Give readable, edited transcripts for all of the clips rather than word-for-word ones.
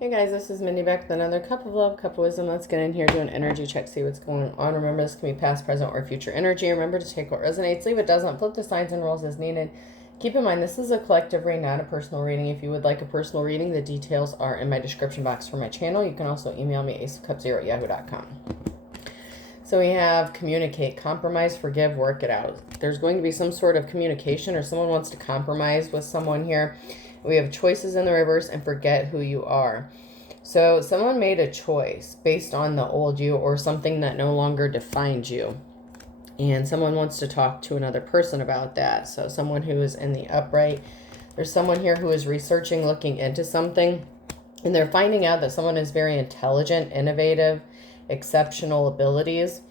Hey guys, this is Mindy back with another cup of love, cup of wisdom. Let's get in here, do an energy check, see what's going on. Remember, this can be past, present, or future energy. Remember to take what resonates, leave it doesn't, flip the signs and rolls as needed. Keep in mind, this is a collective reading, not a personal reading. If you would like a personal reading, the details are in my description box for my channel. You can also email me, aceofcups0@yahoo.com. So we have communicate, compromise, forgive, work it out. There's going to be some sort of communication or someone wants to compromise with someone here. We have choices in the reverse and forget who you are. So someone made a choice based on the old you or something that no longer defines you. And someone wants to talk to another person about that. So someone who is in the upright. There's someone here who is researching, looking into something. And they're finding out that someone is very intelligent, innovative, exceptional abilities.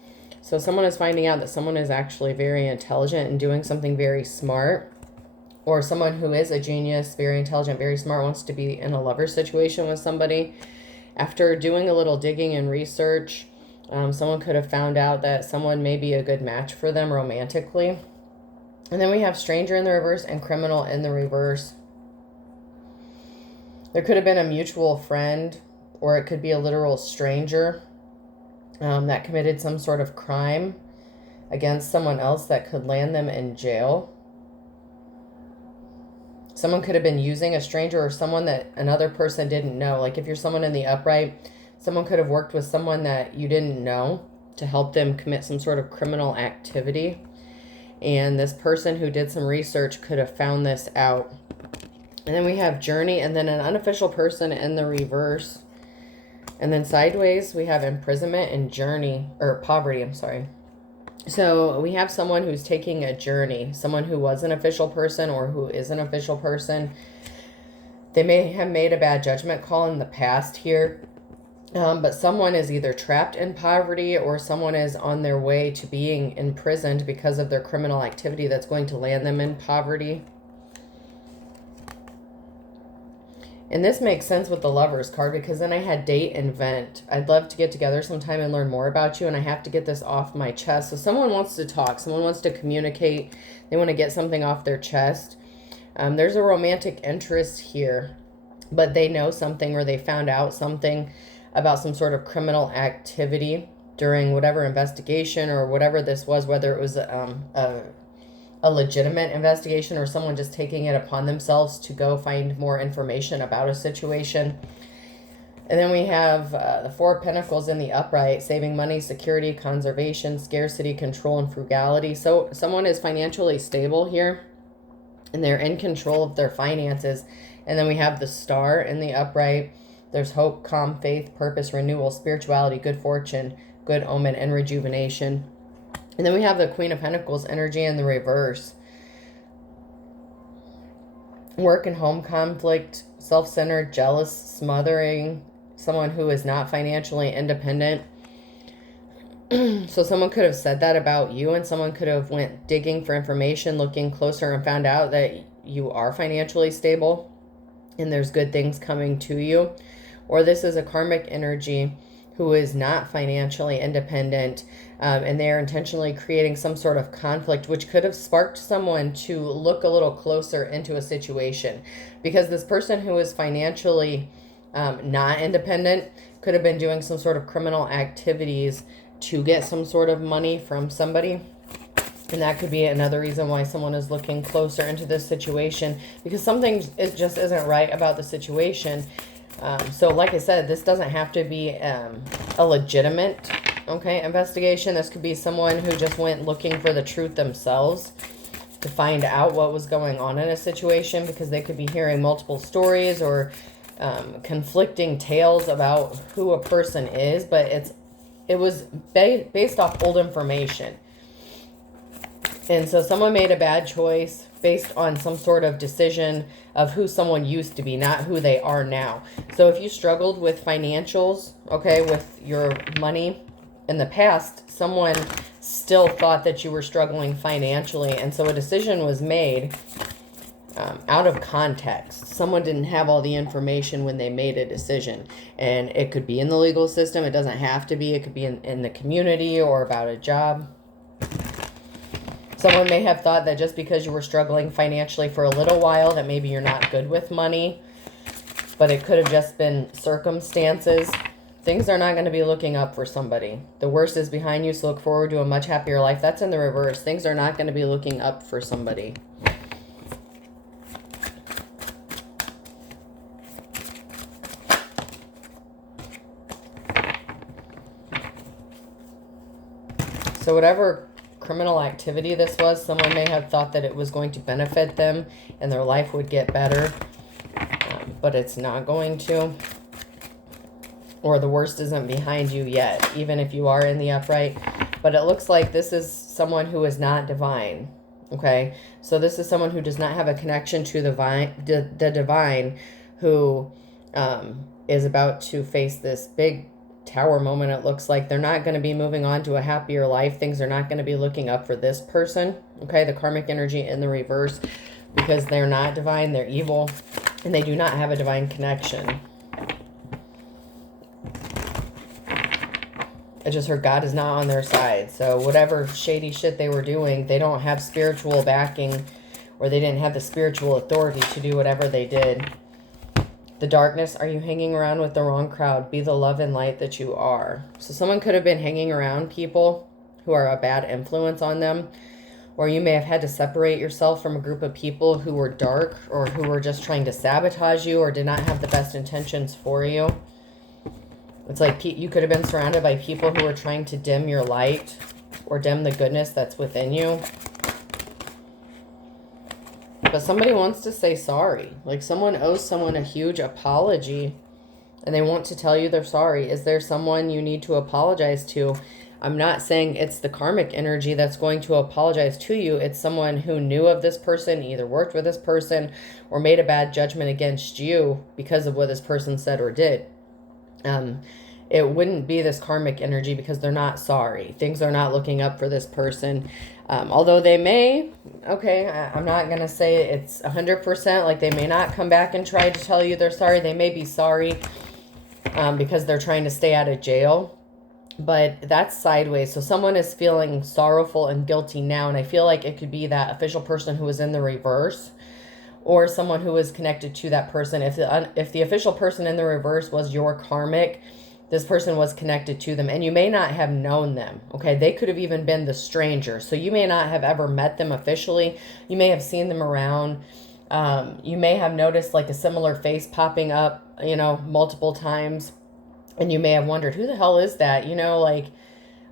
So someone is finding out that someone is actually very intelligent and doing something very smart. Or someone who is a genius, very intelligent, very smart, wants to be in a lover situation with somebody. After doing a little digging and research, someone could have found out that someone may be a good match for them romantically. And then we have stranger in the reverse and criminal in the reverse. There could have been a mutual friend, or it could be a literal stranger that committed some sort of crime against someone else that could land them in jail. Someone could have been using a stranger or someone that another person didn't know. Like if you're someone in the upright, someone could have worked with someone that you didn't know to help them commit some sort of criminal activity. And this person who did some research could have found this out. And then we have journey and then an unofficial person in the reverse. And then sideways, we have imprisonment and journey, or poverty, I'm sorry. So we have someone who's taking a journey, someone who was an official person or who is an official person. They may have made a bad judgment call in the past here, but someone is either trapped in poverty or someone is on their way to being imprisoned because of their criminal activity that's going to land them in poverty. And this makes sense with the Lovers card because then I had date and vent. I'd love to get together sometime and learn more about you, and I have to get this off my chest. So someone wants to talk. Someone wants to communicate. They want to get something off their chest. There's a romantic interest here, but they know something or they found out something about some sort of criminal activity during whatever investigation or whatever this was, whether it was a legitimate investigation or someone just taking it upon themselves to go find more information about a situation. And then we have the Four of Pentacles in the upright, saving money, security, conservation, scarcity, control, and frugality. So someone is financially stable here and they're in control of their finances. And then we have the Star in the upright. There's hope, calm, faith, purpose, renewal, spirituality, good fortune, good omen, and rejuvenation. And then we have the Queen of Pentacles energy in the reverse. Work and home conflict, self-centered, jealous, smothering, someone who is not financially independent. So someone could have said that about you, and someone could have went digging for information, looking closer, and found out that you are financially stable and there's good things coming to you. Or this is a karmic energy who is not financially independent, and they're intentionally creating some sort of conflict, which could have sparked someone to look a little closer into a situation. Because this person who is financially not independent could have been doing some sort of criminal activities to get some sort of money from somebody. And that could be another reason why someone is looking closer into this situation, because something just isn't right about the situation. So like I said, this doesn't have to be a legitimate, investigation. This could be someone who just went looking for the truth themselves to find out what was going on in a situation, because they could be hearing multiple stories or conflicting tales about who a person is, but it was based off old information. And so someone made a bad choice based on some sort of decision of who someone used to be, not who they are now. So if you struggled with financials, with your money in the past, someone still thought that you were struggling financially. And so a decision was made out of context. Someone didn't have all the information when they made a decision. And it could be in the legal system. It doesn't have to be. It could be in the community or about a job. Someone may have thought that just because you were struggling financially for a little while, that maybe you're not good with money. but it could have just been circumstances. Things are not going to be looking up for somebody. The worst is behind you, so look forward to a much happier life. That's in the reverse. Things are not going to be looking up for somebody. So whatever criminal activity this was, someone may have thought that it was going to benefit them and their life would get better, but it's not going to. Or the worst isn't behind you yet, even if you are in the upright. But it looks like this is someone who is not divine. Okay, so this is someone who does not have a connection to the divine, who is about to face this big tower moment. It looks like they're not going to be moving on to a happier life. Things are not going to be looking up for this person. Okay, the karmic energy in the reverse, because they're not divine, they're evil, and they do not have a divine connection. I just heard God is not on their side. So whatever shady shit they were doing, they don't have spiritual backing, or they didn't have the spiritual authority to do whatever they did. The darkness, are you hanging around with the wrong crowd? Be the love and light that you are. So someone could have been hanging around people who are a bad influence on them, or you may have had to separate yourself from a group of people who were dark, or who were just trying to sabotage you, or did not have the best intentions for you. It's like you could have been surrounded by people who were trying to dim your light or dim the goodness that's within you. But somebody wants to say sorry. Like someone owes someone a huge apology and they want to tell you they're sorry. Is there someone you need to apologize to? I'm not saying it's the karmic energy that's going to apologize to you. It's someone who knew of this person, either worked with this person, or made a bad judgment against you because of what this person said or did. It wouldn't be this karmic energy because they're not sorry. Things are not looking up for this person. Although they may, okay, I'm not going to say it's 100%, like they may not come back and try to tell you they're sorry. They may be sorry because they're trying to stay out of jail. But that's sideways. So someone is feeling sorrowful and guilty now. And I feel like it could be that official person who was in the reverse, or someone who is connected to that person. If the official person in the reverse was your karmic, this person was connected to them, and you may not have known them. Okay, they could have even been the stranger. So you may not have ever met them officially. You may have seen them around. You may have noticed like a similar face popping up, multiple times. And you may have wondered, who the hell is that?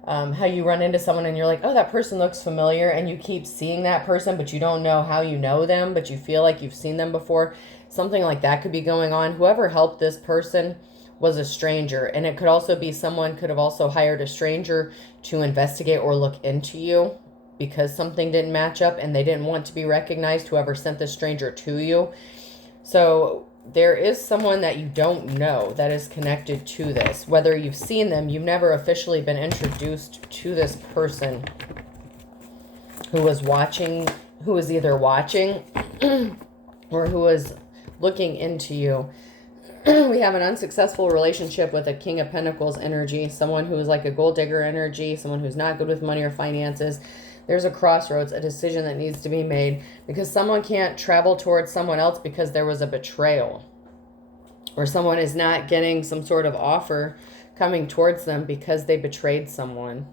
How you run into someone and you're like, oh, that person looks familiar. And you keep seeing that person, but you don't know how you know them, but you feel like you've seen them before. Something like that could be going on. Whoever helped this person was a stranger. And it could also be someone could have also hired a stranger to investigate or look into you because something didn't match up and they didn't want to be recognized, whoever sent the stranger to you. So there is someone that you don't know that is connected to this. Whether you've seen them, you've never officially been introduced to this person who was watching, who was either watching or who was looking into you. We have an unsuccessful relationship with a King of Pentacles energy, someone who is like a gold digger energy, someone who's not good with money or finances. There's a crossroads, a decision that needs to be made because someone can't travel towards someone else because there was a betrayal, or someone is not getting some sort of offer coming towards them because they betrayed someone.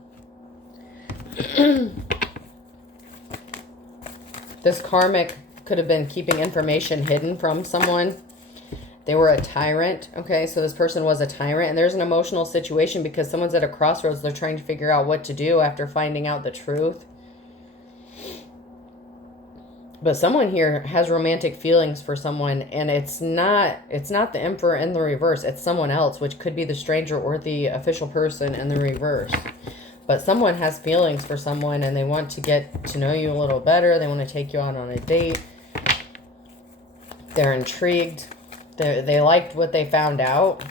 This karmic could have been keeping information hidden from someone. They were a tyrant. Okay, so this person was a tyrant, and there's an emotional situation because someone's at a crossroads. They're trying to figure out what to do after finding out the truth. But someone here has romantic feelings for someone, and it's not the Emperor in the reverse. It's someone else, which could be the stranger or the official person in the reverse. But someone has feelings for someone, and they want to get to know you a little better. They want to take you out on a date. They're intrigued. They liked what they found out.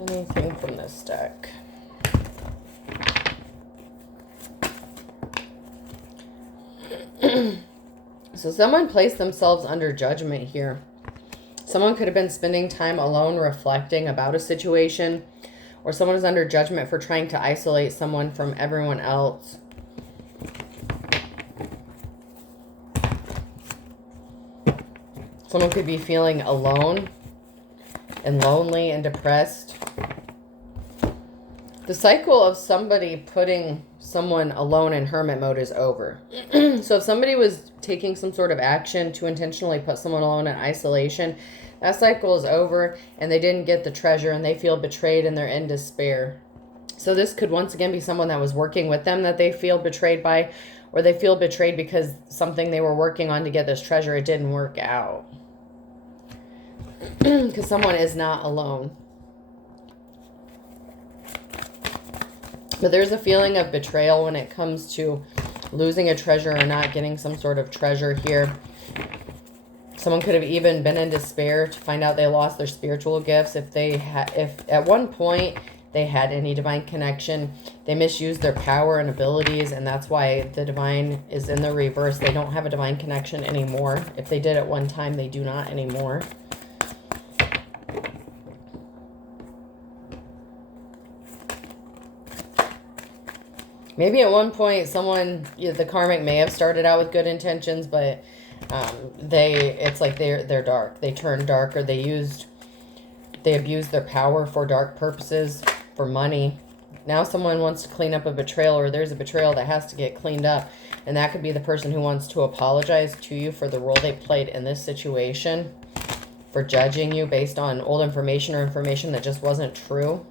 Anything from this deck? So someone placed themselves under judgment here. Someone could have been spending time alone reflecting about a situation, or someone is under judgment for trying to isolate someone from everyone else. Someone could be feeling alone and lonely and depressed. The cycle of somebody putting someone alone in hermit mode is over. So if somebody was taking some sort of action to intentionally put someone alone in isolation, that cycle is over and they didn't get the treasure and they feel betrayed and they're in despair. So this could once again be someone that was working with them that they feel betrayed by, or they feel betrayed because something they were working on to get this treasure, it didn't work out. Because someone is not alone. But there's a feeling of betrayal when it comes to losing a treasure or not getting some sort of treasure here. Someone could have even been in despair to find out they lost their spiritual gifts. If at one point they had any divine connection, they misused their power and abilities, and that's why the divine is in the reverse. They don't have a divine connection anymore. If they did at one time, they do not anymore. Maybe at one point someone, the karmic may have started out with good intentions, but it's like they're dark. They turned dark, or they abused their power for dark purposes, for money. Now someone wants to clean up a betrayal, or there's a betrayal that has to get cleaned up. And that could be the person who wants to apologize to you for the role they played in this situation, for judging you based on old information or information that just wasn't true.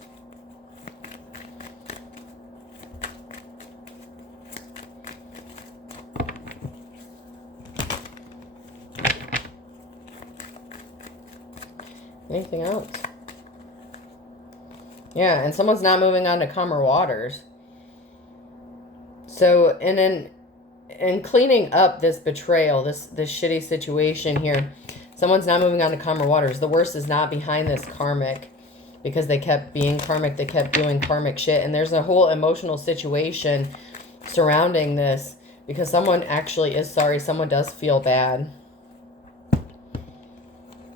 Anything else? Yeah, and someone's not moving on to calmer waters. So, in cleaning up this betrayal, this shitty situation here, someone's not moving on to calmer waters. The worst is not behind this karmic, because they kept being karmic, they kept doing karmic shit, and there's a whole emotional situation surrounding this, because someone actually is sorry, someone does feel bad.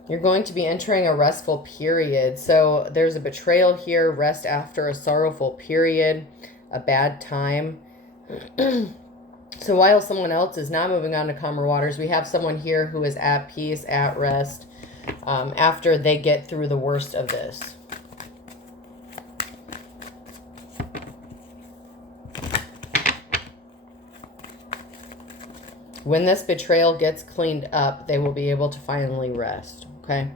You're going to be entering a restful period. So there's a betrayal here, rest after a sorrowful period, a bad time. So while someone else is not moving on to calmer waters, we have someone here who is at peace, at rest, after they get through the worst of this. When this betrayal gets cleaned up, they will be able to finally rest. Okay.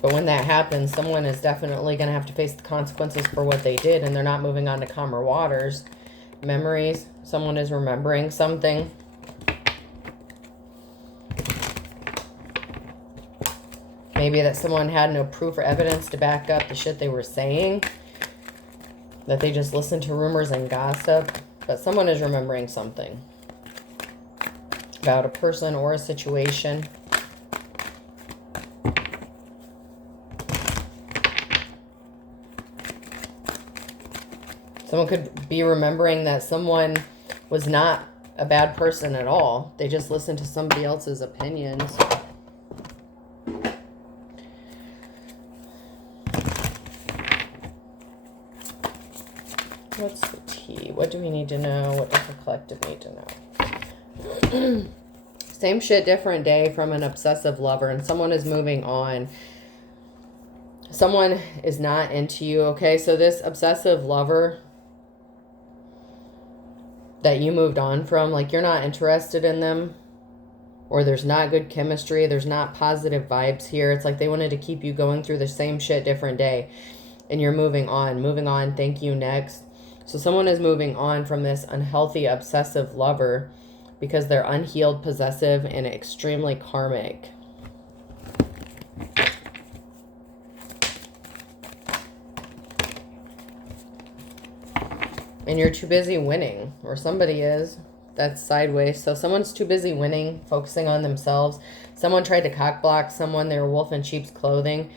But when that happens, someone is definitely going to have to face the consequences for what they did, and they're not moving on to calmer waters. Memories. Someone is remembering something. Maybe that someone had no proof or evidence to back up the shit they were saying. That they just listened to rumors and gossip. But someone is remembering something about a person or a situation. Someone could be remembering that someone was not a bad person at all. They just listened to somebody else's opinions. What's the tea? What do we need to know? What does the collective need to know? Same shit, different day from an obsessive lover, and someone is moving on. Someone is not into you, okay? So this obsessive lover that you moved on from, like you're not interested in them, or there's not good chemistry, there's not positive vibes here. It's like they wanted to keep you going through the same shit, different day, and you're moving on, thank you, next. So someone is moving on from this unhealthy, obsessive lover because they're unhealed, possessive, and extremely karmic. And you're too busy winning, or somebody is. That's sideways. So someone's too busy winning, focusing on themselves. Someone tried to cock block someone. They were wolf in sheep's clothing.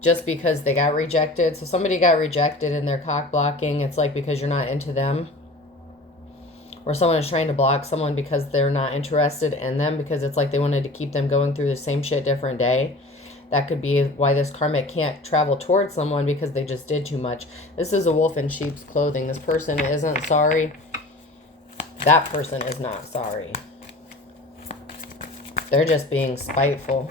just because they got rejected. So somebody got rejected and they're cock blocking. It's like because you're not into them. Or someone is trying to block someone because they're not interested in them, because it's like they wanted to keep them going through the same shit different day. That could be why this karmic can't travel towards someone, because they just did too much. This is a wolf in sheep's clothing. This person isn't sorry. That person is not sorry. They're just being spiteful.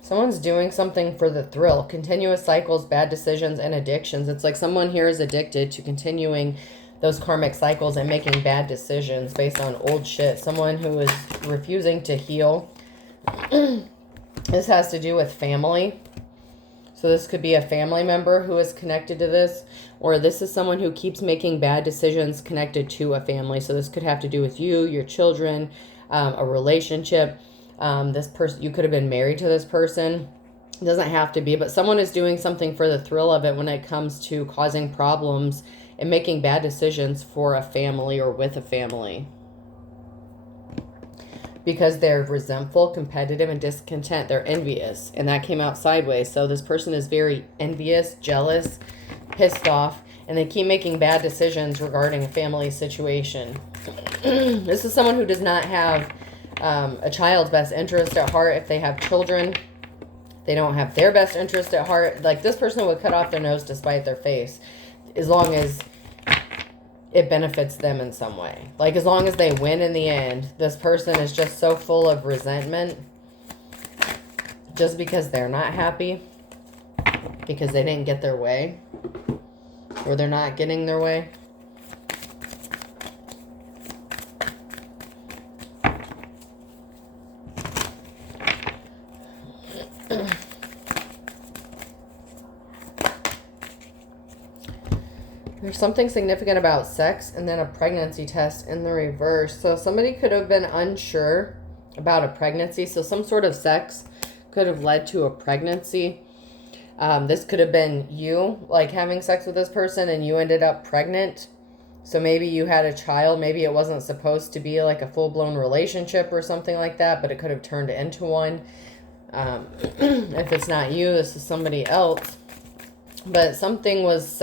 Someone's doing something for the thrill. Continuous cycles, bad decisions, and addictions. It's like someone here is addicted to continuing those karmic cycles and making bad decisions based on old shit. Someone who is refusing to heal. This has to do with family. So this could be a family member who is connected to this. Or this is someone who keeps making bad decisions connected to a family. So this could have to do with you, your children, a relationship. This person, you could have been married to this person. It doesn't have to be, but someone is doing something for the thrill of it when it comes to causing problems and making bad decisions for a family or with a family. Because they're resentful, competitive, and discontent. They're envious, and that came out sideways. So this person is very envious, jealous, pissed off, and they keep making bad decisions regarding a family situation. This is someone who does not have a child's best interest at heart. If they have children, they don't have their best interest at heart. Like, this person would cut off their nose to spite their face, as long as it benefits them in some way. Like, as long as they win in the end. This person is just so full of resentment just because they're not happy, because they didn't get their way, or they're not getting their way. There's something significant about sex and then a pregnancy test in the reverse. So somebody could have been unsure about a pregnancy. So some sort of sex could have led to a pregnancy. This could have been you, like, having sex with this person and you ended up pregnant. So maybe you had a child. Maybe it wasn't supposed to be like a full-blown relationship or something like that, but it could have turned into one. If it's not you, this is somebody else. But something was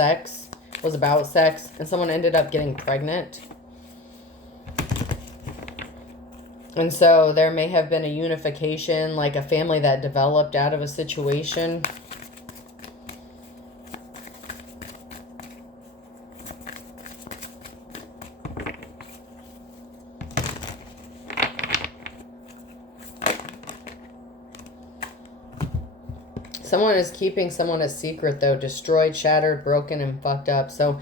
about sex, and someone ended up getting pregnant. And so there may have been a unification, like a family that developed out of a situation. Someone is keeping someone a secret, though. Destroyed, shattered, broken, and fucked up. So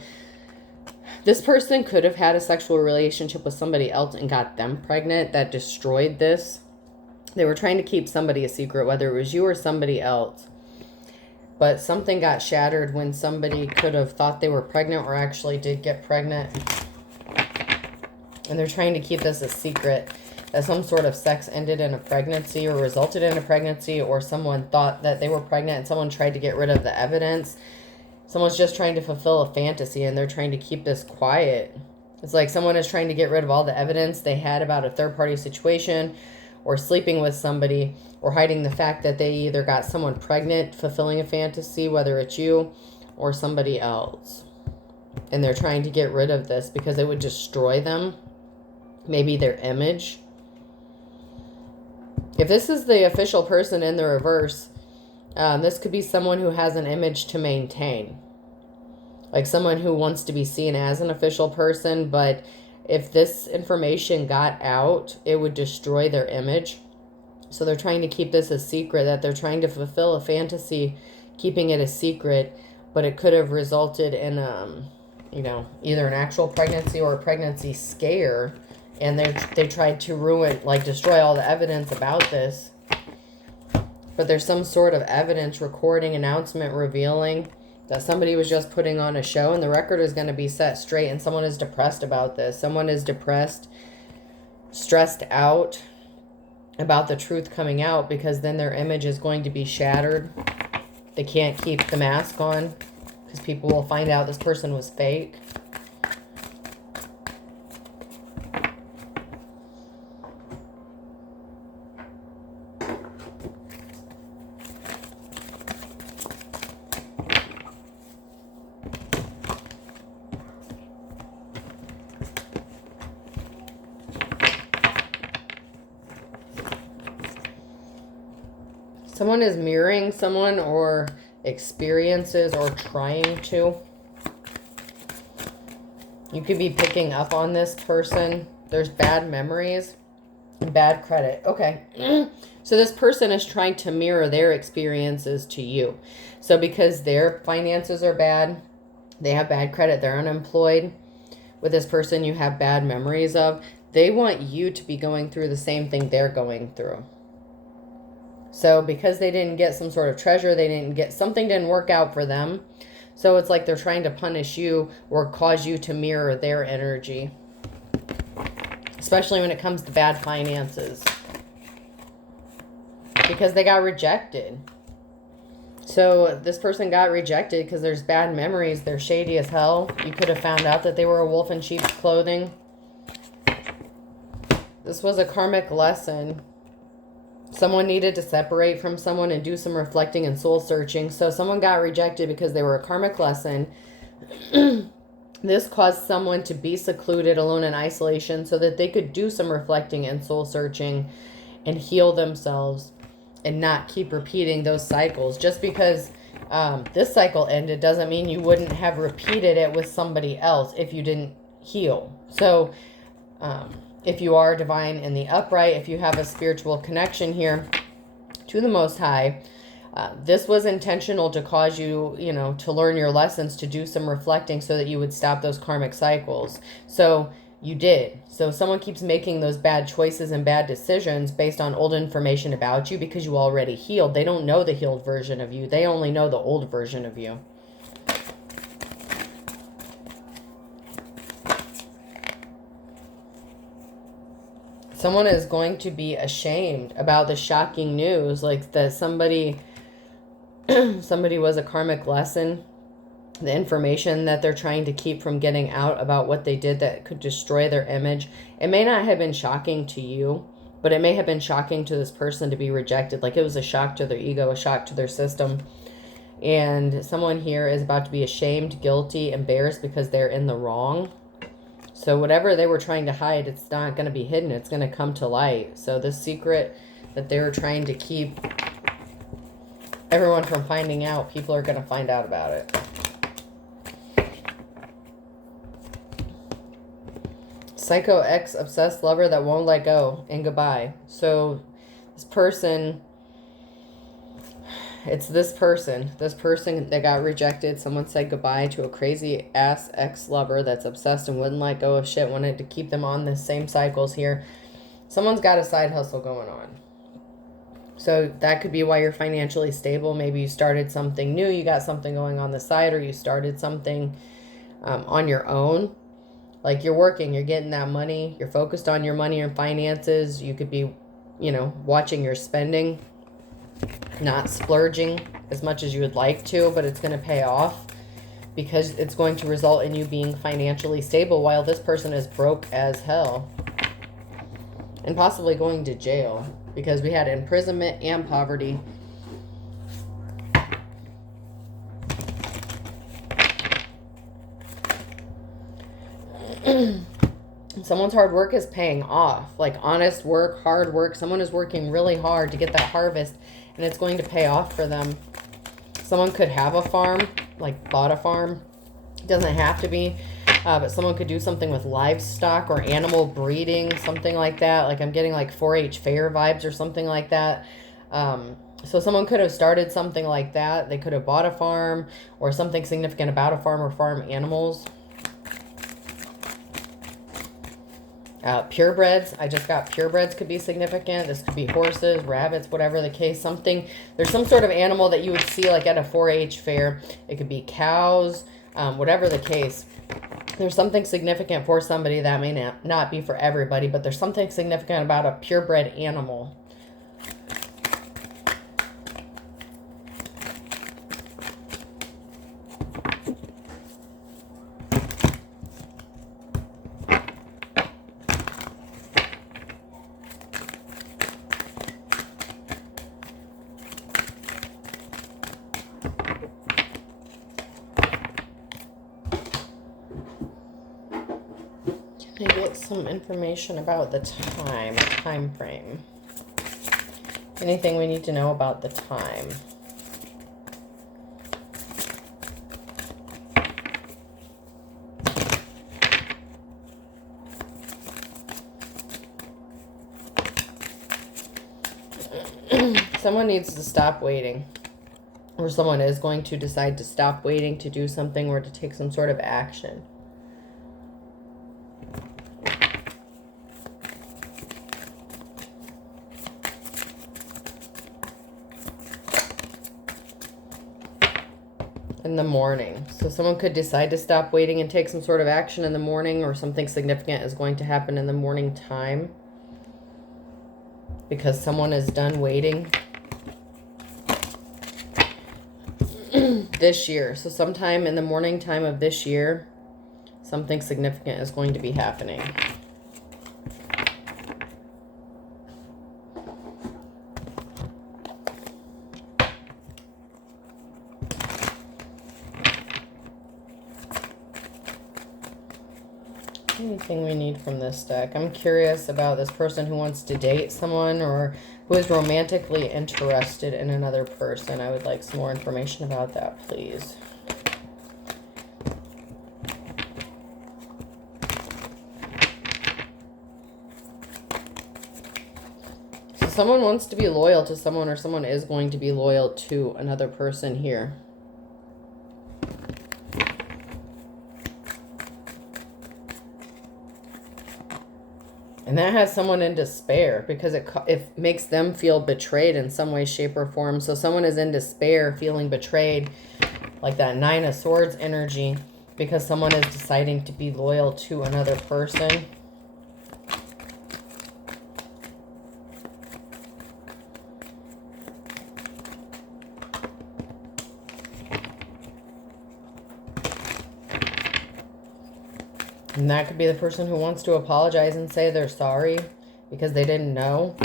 this person could have had a sexual relationship with somebody else and got them pregnant. That destroyed this. They were trying to keep somebody a secret, whether it was you or somebody else. But something got shattered when somebody could have thought they were pregnant or actually did get pregnant. And they're trying to keep this a secret. That some sort of sex ended in a pregnancy or resulted in a pregnancy, or someone thought that they were pregnant and someone tried to get rid of the evidence. Someone's just trying to fulfill a fantasy and they're trying to keep this quiet. It's like someone is trying to get rid of all the evidence they had about a third-party situation, or sleeping with somebody, or hiding the fact that they either got someone pregnant, fulfilling a fantasy, whether it's you or somebody else. And they're trying to get rid of this because it would destroy them. Maybe their image. If this is the official person in the reverse, this could be someone who has an image to maintain. Like someone who wants to be seen as an official person, but if this information got out, it would destroy their image. So they're trying to keep this a secret, that they're trying to fulfill a fantasy, keeping it a secret, but it could have resulted in, either an actual pregnancy or a pregnancy scare. And they tried to ruin, like destroy all the evidence about this. But there's some sort of evidence, recording, announcement revealing that somebody was just putting on a show, and the record is going to be set straight, and someone is depressed about this. Someone is depressed, stressed out about the truth coming out, because then their image is going to be shattered. They can't keep the mask on because people will find out this person was fake. Someone is mirroring someone or experiences or trying to. You could be picking up on this person. There's bad memories and bad credit. Okay. So this person is trying to mirror their experiences to you. So because their finances are bad, they have bad credit, they're unemployed. With this person you have bad memories of, they want you to be going through the same thing they're going through. So because they didn't get some sort of treasure, something didn't work out for them. So it's like they're trying to punish you or cause you to mirror their energy. Especially when it comes to bad finances. Because they got rejected. So this person got rejected because there's bad memories. They're shady as hell. You could have found out that they were a wolf in sheep's clothing. This was a karmic lesson. Someone needed to separate from someone and do some reflecting and soul searching. So someone got rejected because they were a karmic lesson. This caused someone to be secluded, alone in isolation, so that they could do some reflecting and soul searching and heal themselves and not keep repeating those cycles. Just because this cycle ended doesn't mean you wouldn't have repeated it with somebody else if you didn't heal. So if you are divine in the upright, if you have a spiritual connection here to the Most High, this was intentional to cause you, to learn your lessons, to do some reflecting so that you would stop those karmic cycles. So you did. So someone keeps making those bad choices and bad decisions based on old information about you because you already healed. They don't know the healed version of you. They only know the old version of you. Someone is going to be ashamed about the shocking news, like that somebody was a karmic lesson. The information that they're trying to keep from getting out about what they did that could destroy their image. It may not have been shocking to you, but it may have been shocking to this person to be rejected. Like it was a shock to their ego, a shock to their system. And someone here is about to be ashamed, guilty, embarrassed because they're in the wrong. So whatever they were trying to hide, it's not going to be hidden. It's going to come to light. So this secret that they were trying to keep everyone from finding out, people are going to find out about it. Psycho ex obsessed lover that won't let go, and goodbye. So this person, it's this person that got rejected. Someone said goodbye to a crazy ass ex-lover that's obsessed and wouldn't let go of shit, wanted to keep them on the same cycles here. Someone's got a side hustle going on. So that could be why you're financially stable. Maybe you started something new, you got something going on the side, or you started something on your own. Like you're working, you're getting that money, you're focused on your money and finances. You could be, watching your spending, not splurging as much as you would like to, but it's going to pay off because it's going to result in you being financially stable while this person is broke as hell and possibly going to jail because we had imprisonment and poverty. Someone's hard work is paying off, like honest work, hard work. Someone is working really hard to get that harvest and it's going to pay off for them. Someone could have a farm, like bought a farm. It doesn't have to be, but someone could do something with livestock or animal breeding, something like that. Like I'm getting like 4-H fair vibes or something like that. So someone could have started something like that. They could have bought a farm or something significant about a farm or farm animals. Purebreds. I just got purebreds could be significant. This could be horses, rabbits, whatever the case. There's some sort of animal that you would see like at a 4-H fair. It could be cows, whatever the case. There's something significant for somebody that may not be for everybody, but there's something significant about a purebred animal. And get some information about the time frame. Anything we need to know about the time. Someone needs to stop waiting. Or someone is going to decide to stop waiting to do something or to take some sort of action. In the morning. So someone could decide to stop waiting and take some sort of action in the morning, or something significant is going to happen in the morning time. Because someone is done waiting. This year. So sometime in the morning time of this year, something significant is going to be happening. Anything we need from this deck. I'm curious about this person who wants to date someone or who is romantically interested in another person. I would like some more information about that, please. So someone wants to be loyal to someone, or someone is going to be loyal to another person here. And that has someone in despair because it makes them feel betrayed in some way, shape, or form. So someone is in despair, feeling betrayed, like that Nine of Swords energy, because someone is deciding to be loyal to another person. And that could be the person who wants to apologize and say they're sorry because they didn't know.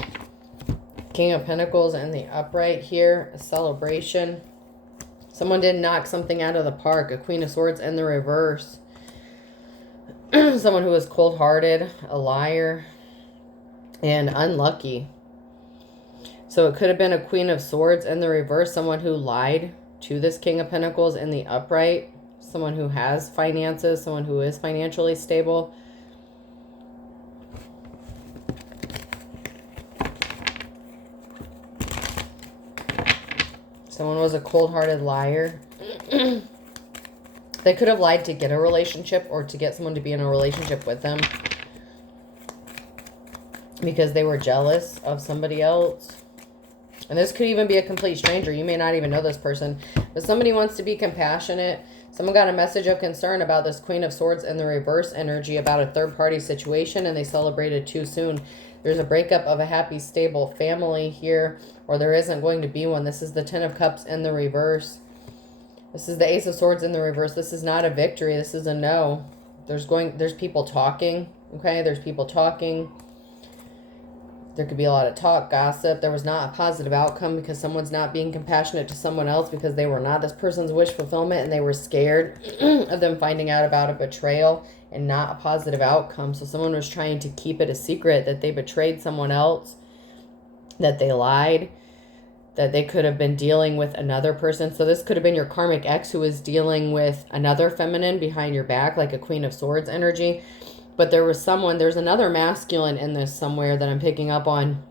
King of Pentacles and the upright here, a celebration. Someone did knock something out of the park. A Queen of Swords in the reverse. Someone who was cold-hearted, a liar, and unlucky. So it could have been a Queen of Swords in the reverse, someone who lied to this King of Pentacles in the upright. Someone who has finances, someone who is financially stable. Someone was a cold-hearted liar. They could have lied to get a relationship or to get someone to be in a relationship with them because they were jealous of somebody else. And this could even be a complete stranger. You may not even know this person, but somebody wants to be compassionate. Someone got a message of concern about this Queen of Swords in the reverse energy about a third-party situation, and they celebrated too soon. There's a breakup of a happy, stable family here, or there isn't going to be one. This is the Ten of Cups in the reverse. This is the Ace of Swords in the reverse. This is not a victory. This is a no. There's people talking, okay? There's people talking. There could be a lot of talk, gossip. There was not a positive outcome because someone's not being compassionate to someone else because they were not this person's wish fulfillment and they were scared of them finding out about a betrayal and not a positive outcome. So someone was trying to keep it a secret that they betrayed someone else, that they lied, that they could have been dealing with another person. So this could have been your karmic ex who was dealing with another feminine behind your back, like a Queen of Swords energy. But there's another masculine in this somewhere that I'm picking up on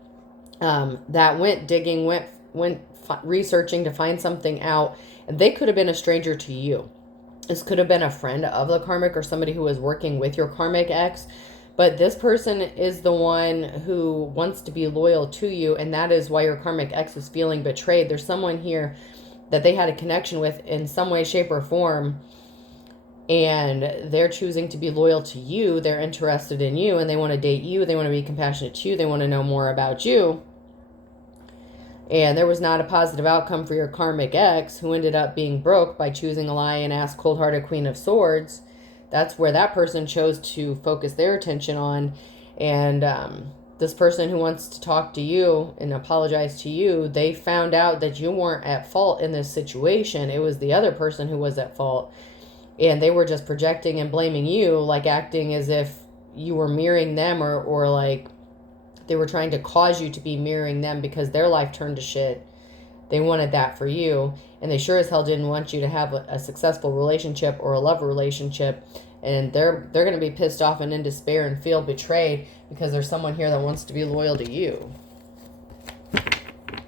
that went digging, went researching to find something out. And they could have been a stranger to you. This could have been a friend of the karmic or somebody who was working with your karmic ex. But this person is the one who wants to be loyal to you. And that is why your karmic ex is feeling betrayed. There's someone here that they had a connection with in some way, shape, or form. And they're choosing to be loyal to you. They're interested in you and they want to date you. They want to be compassionate to you. They want to know more about you. And there was not a positive outcome for your karmic ex who ended up being broke by choosing a lion ass cold-hearted Queen of Swords. That's where that person chose to focus their attention on. And this person who wants to talk to you and apologize to you, they found out that you weren't at fault in this situation. It was the other person who was at fault. And they were just projecting and blaming you, like acting as if you were mirroring them, or like they were trying to cause you to be mirroring them because their life turned to shit. They wanted that for you, and they sure as hell didn't want you to have a successful relationship or a love relationship. And they're going to be pissed off and in despair and feel betrayed because there's someone here that wants to be loyal to you.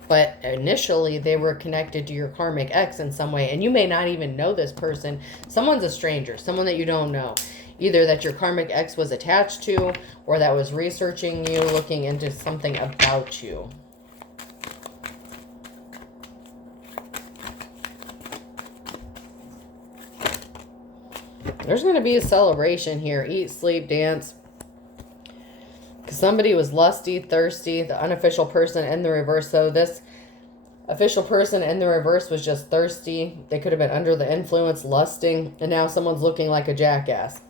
But initially, they were connected to your karmic ex in some way, and you may not even know this person. Someone's a stranger, someone that you don't know. Either that your karmic ex was attached to, or that was researching you, looking into something about you. There's going to be a celebration here. Eat, sleep, dance. Because somebody was lusty, thirsty, the unofficial person in the reverse. So this official person in the reverse was just thirsty. They could have been under the influence, lusting. And now someone's looking like a jackass.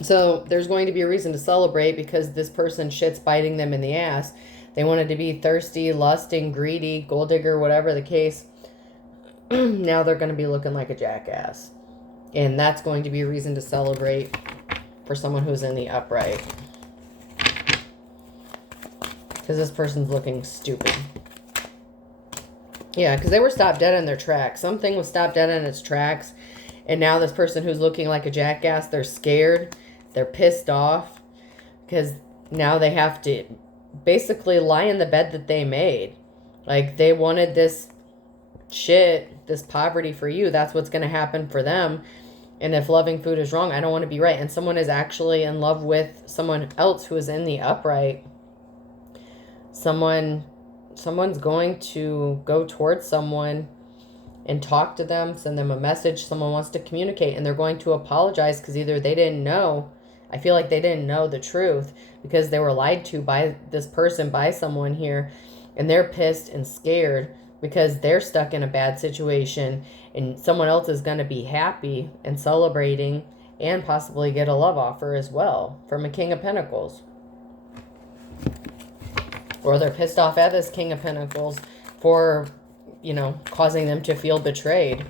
So there's going to be a reason to celebrate because this person shit's biting them in the ass. They wanted to be thirsty, lusting, greedy, gold digger, whatever the case. Now they're going to be looking like a jackass. And that's going to be a reason to celebrate for someone who's in the upright. Because this person's looking stupid. Yeah, because they were stopped dead in their tracks. Something was stopped dead in its tracks. And now this person who's looking like a jackass, they're scared. They're pissed off. Because now they have to basically lie in the bed that they made. Like, they wanted this shit, this poverty for you. That's what's going to happen for them. And if loving food is wrong, I don't want to be right. And someone is actually in love with someone else who is in the upright. Someone's going to go towards someone and talk to them, send them a message. Someone wants to communicate, and they're going to apologize because either they didn't know. I feel like they didn't know the truth because they were lied to by this person, by someone here, and they're pissed and scared because they're stuck in a bad situation, and someone else is going to be happy and celebrating and possibly get a love offer as well from a King of Pentacles. Or they're pissed off at this King of Pentacles for, causing them to feel betrayed.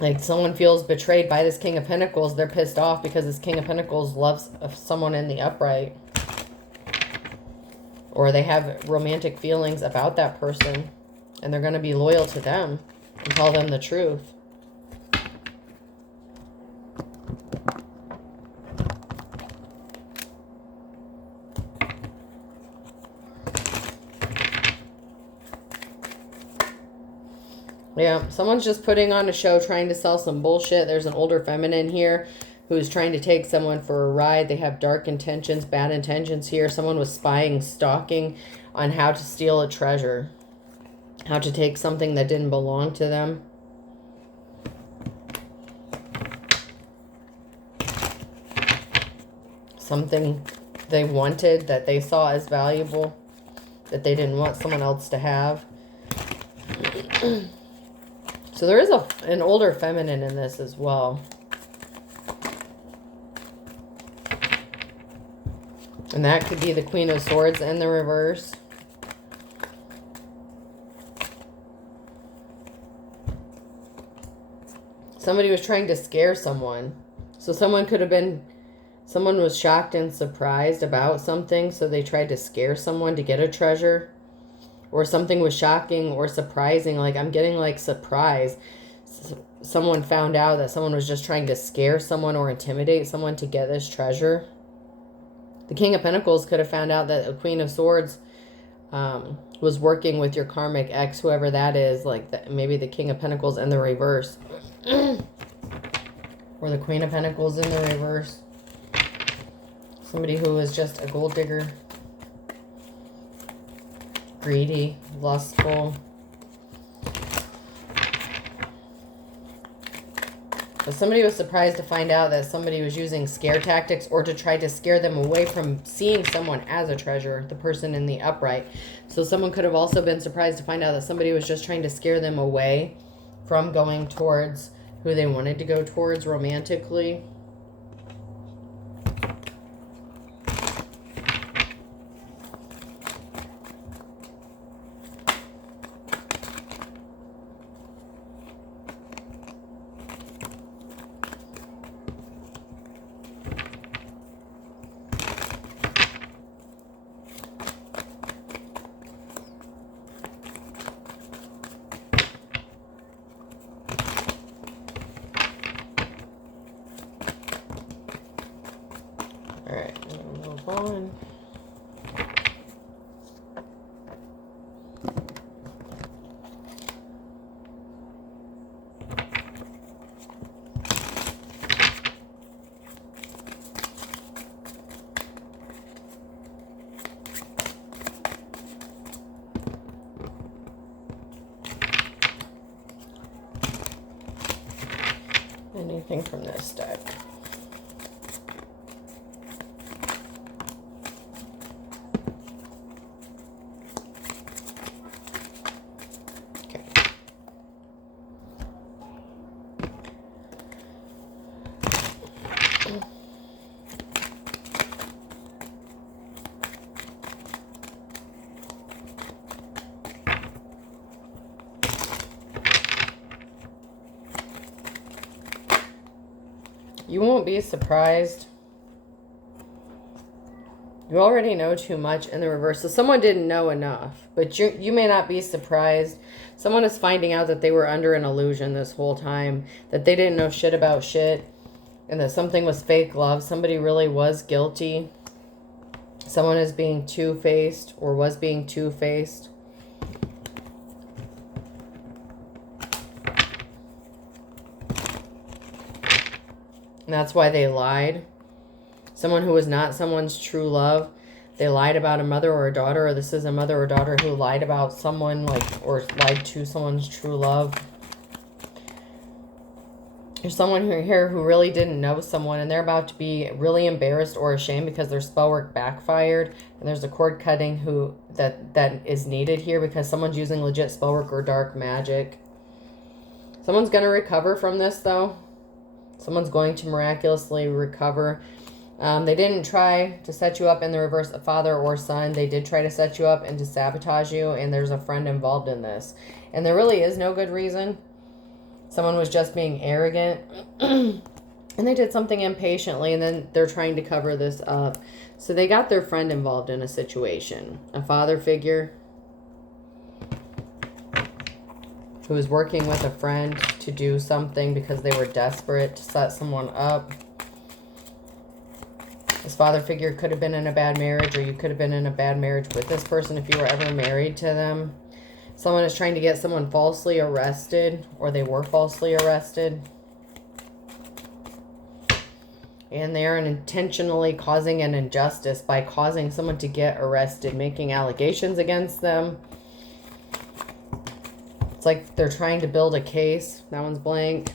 Like, someone feels betrayed by this King of Pentacles. They're pissed off because this King of Pentacles loves someone in the upright. Or they have romantic feelings about that person. And they're going to be loyal to them and tell them the truth. Yeah, someone's just putting on a show, trying to sell some bullshit. There's an older feminine here who's trying to take someone for a ride. They have dark intentions, bad intentions here. Someone was spying, stalking on how to steal a treasure. How to take something that didn't belong to them. Something they wanted that they saw as valuable that they didn't want someone else to have. So there is an older feminine in this as well. And that could be the Queen of Swords in the reverse. Somebody was trying to scare someone. So someone was shocked and surprised about something, so they tried to scare someone to get a treasure. Or something was shocking or surprising. Like, I'm getting, like, surprise. Someone found out that someone was just trying to scare someone or intimidate someone to get this treasure. The King of Pentacles could have found out that the Queen of Swords was working with your karmic ex, whoever that is. Like, maybe the King of Pentacles in the reverse. Or the Queen of Pentacles in the reverse. Somebody who is just a gold digger. Greedy, lustful. But somebody was surprised to find out that somebody was using scare tactics or to try to scare them away from seeing someone as a treasure, the person in the upright. So someone could have also been surprised to find out that somebody was just trying to scare them away from going towards who they wanted to go towards romantically. on. Anything from this deck? Okay. You won't be surprised. You already know too much in the reverse. So someone didn't know enough, but you may not be surprised. Someone is finding out that they were under an illusion this whole time, that they didn't know shit about shit, and that something was fake love. Somebody really was guilty. Someone is being two-faced or was being two-faced. And that's why they lied. Someone who was not someone's true love. They lied about a mother or a daughter, or this is a mother or daughter who lied about someone, like, or lied to someone's true love. There's someone here who really didn't know someone, and they're about to be really embarrassed or ashamed because their spell work backfired. And there's a cord cutting that is needed here because someone's using legit spell work or dark magic. Someone's going to recover from this, though. Someone's going to miraculously recover. They didn't try to set you up in the reverse, a father or son. They did try to set you up and to sabotage you, and there's a friend involved in this. And there really is no good reason. Someone was just being arrogant, and they did something impatiently, and then they're trying to cover this up. So they got their friend involved in a situation. A father figure who was working with a friend to do something because they were desperate to set someone up. This father figure could have been in a bad marriage, or you could have been in a bad marriage with this person if you were ever married to them. Someone is trying to get someone falsely arrested, or they were falsely arrested. And they are intentionally causing an injustice by causing someone to get arrested, making allegations against them. It's like they're trying to build a case. That one's blank.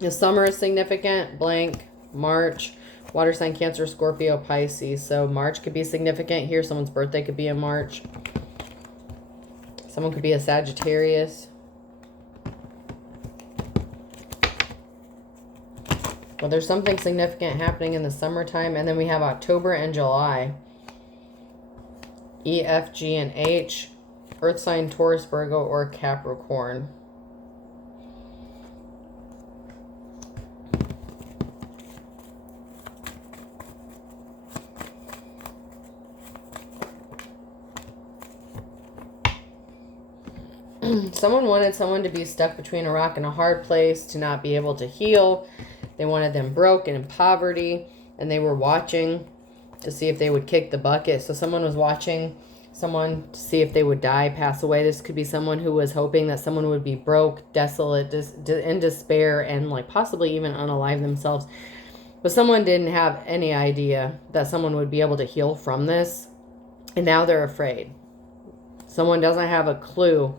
The summer is significant, blank. March, water sign, Cancer, Scorpio, Pisces. So March could be significant here. Someone's birthday could be in March. Someone could be a Sagittarius. Well, there's something significant happening in the summertime. And then we have October and July. E, F, G, and H. Earth sign, Taurus, Virgo, or Capricorn. Someone wanted someone to be stuck between a rock and a hard place, to not be able to heal. They wanted them broke and in poverty, and they were watching to see if they would kick the bucket. So someone was watching someone to see if they would die, pass away. This could be someone who was hoping that someone would be broke, desolate, in despair, and like possibly even unalive themselves. But someone didn't have any idea that someone would be able to heal from this, and now they're afraid. Someone doesn't have a clue,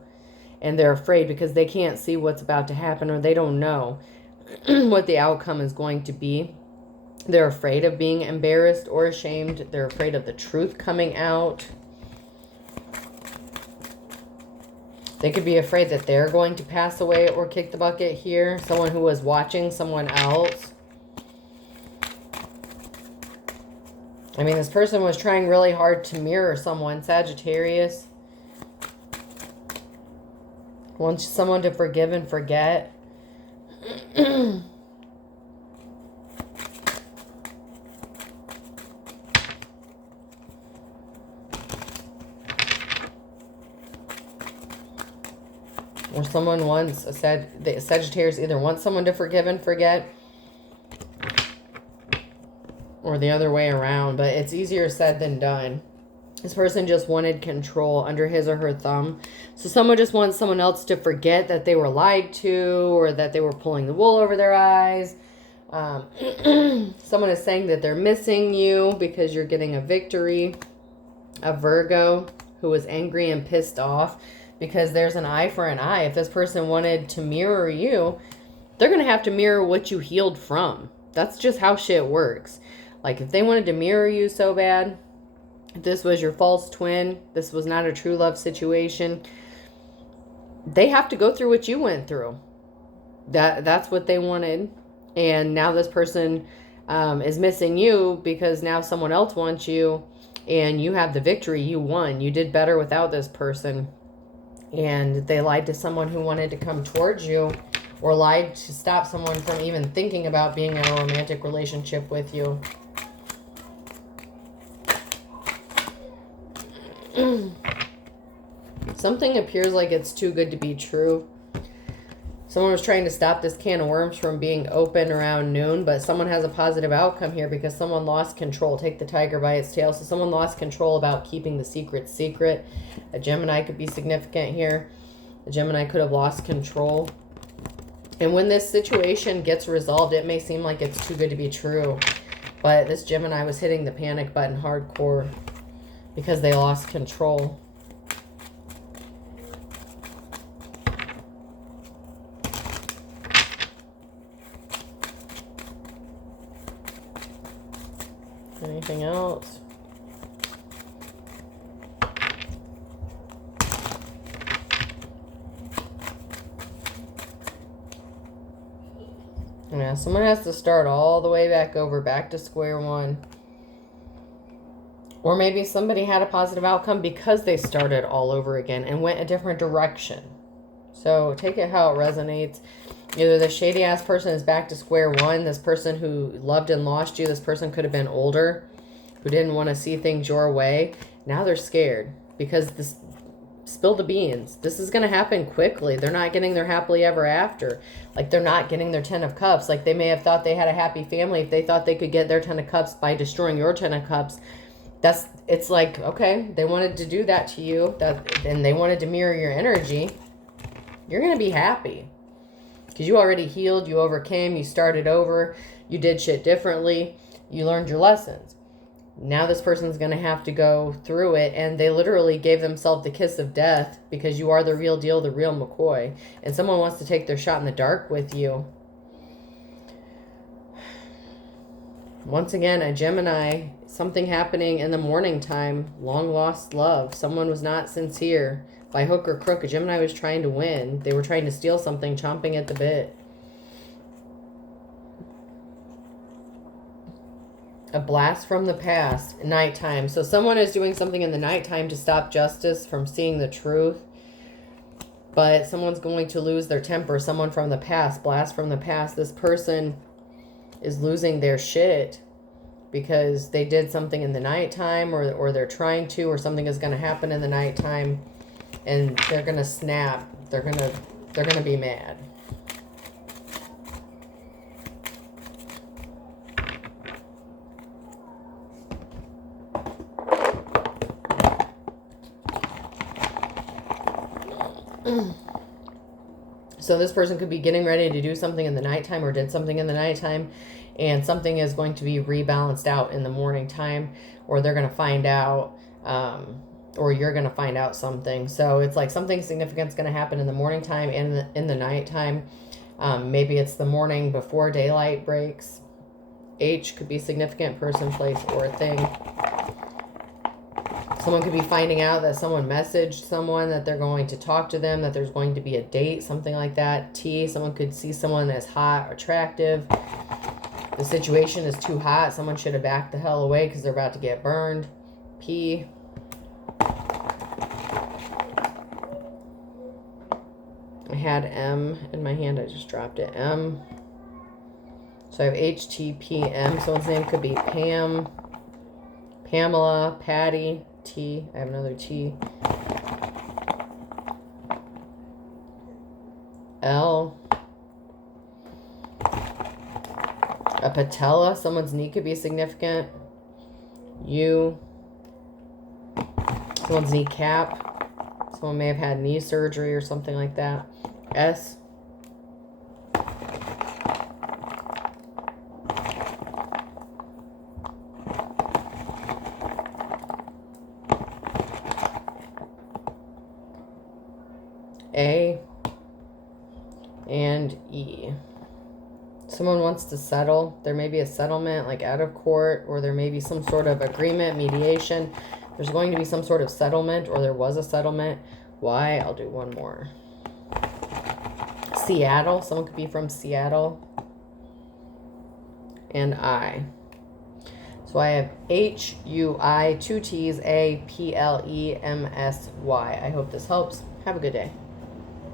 and they're afraid because they can't see what's about to happen, or they don't know what the outcome is going to be. They're afraid of being embarrassed or ashamed. They're afraid of the truth coming out. They could be afraid that they're going to pass away or kick the bucket here. Someone who was watching someone else. I mean, this person was trying really hard to mirror someone, Sagittarius. Wants someone to forgive and forget. Or someone wants the Sagittarius either wants someone to forgive and forget, or the other way around, but it's easier said than done. This person just wanted control under his or her thumb. So someone just wants someone else to forget that they were lied to or that they were pulling the wool over their eyes. Someone is saying that they're missing you because you're getting a victory. A Virgo who is angry and pissed off because there's an eye for an eye. If this person wanted to mirror you, they're going to have to mirror what you healed from. That's just how shit works. Like, if they wanted to mirror you so bad, if this was your false twin, this was not a true love situation, they have to go through what you went through. That's what they wanted. And now this person is missing you because now someone else wants you and you have the victory. You won. You did better without this person. And they lied to someone who wanted to come towards you, or lied to stop someone from even thinking about being in a romantic relationship with you. Something appears like it's too good to be true. Someone was trying to stop this can of worms from being open around noon, but someone has a positive outcome here because someone lost control. Take the tiger by its tail. So someone lost control about keeping the secret secret. A Gemini could be significant here. A Gemini could have lost control. And when this situation gets resolved, it may seem like it's too good to be true. But this Gemini was hitting the panic button hardcore because they lost control. Anything else? Yeah, someone has to start all the way back over, back to square one. Or maybe somebody had a positive outcome because they started all over again and went a different direction. So take it how it resonates. Either the shady ass person is back to square one. This person who loved and lost you, this person could have been older, who didn't want to see things your way. Now they're scared because this, spill the beans. This is going to happen quickly. They're not getting their happily ever after. Like, they're not getting their 10 of cups. Like, they may have thought they had a happy family if they thought they could get their 10 of cups by destroying your 10 of cups. It's like, okay, they wanted to do that to you, and they wanted to mirror your energy. You're going to be happy because you already healed, you overcame, you started over, you did shit differently, you learned your lessons. Now this person's going to have to go through it, and they literally gave themselves the kiss of death because you are the real deal, the real McCoy, and someone wants to take their shot in the dark with you. Once again, a Gemini, something happening in the morning time, long lost love. Someone was not sincere. By hook or crook, a Gemini was trying to win. They were trying to steal something, chomping at the bit. A blast from the past, nighttime. So someone is doing something in the nighttime to stop justice from seeing the truth. But someone's going to lose their temper. Someone from the past, blast from the past. This person is losing their shit because they did something in the nighttime, or they're trying to, or something is going to happen in the nighttime, and they're going to snap. They're going to be mad. So this person could be getting ready to do something in the nighttime, or did something in the nighttime, and something is going to be rebalanced out in the morning time, or they're going to find out, or you're going to find out something. So it's like something significant is going to happen in the morning time and in the nighttime. Maybe it's the morning before daylight breaks. H could be significant, person, place, or thing. Someone could be finding out that someone messaged someone, that they're going to talk to them, that there's going to be a date, something like that. T, someone could see someone that's hot, attractive. The situation is too hot. Someone should have backed the hell away because they're about to get burned. P. I had M in my hand. I just dropped it. M. So I have H, T, P, M. Someone's name could be Pam, Pamela, Patty. T. I have another T. L. A patella, someone's knee could be significant. U, someone's kneecap. Someone may have had knee surgery or something like that. S, A, and E. Someone wants to settle. There may be a settlement, like out of court, or there may be some sort of agreement, mediation. There's going to be some sort of settlement, or there was a settlement. Why? I'll do one more. Seattle. Someone could be from Seattle. And I. So I have H-U-I, 2 T's, A-P-L-E-M-S-Y. I hope this helps. Have a good day.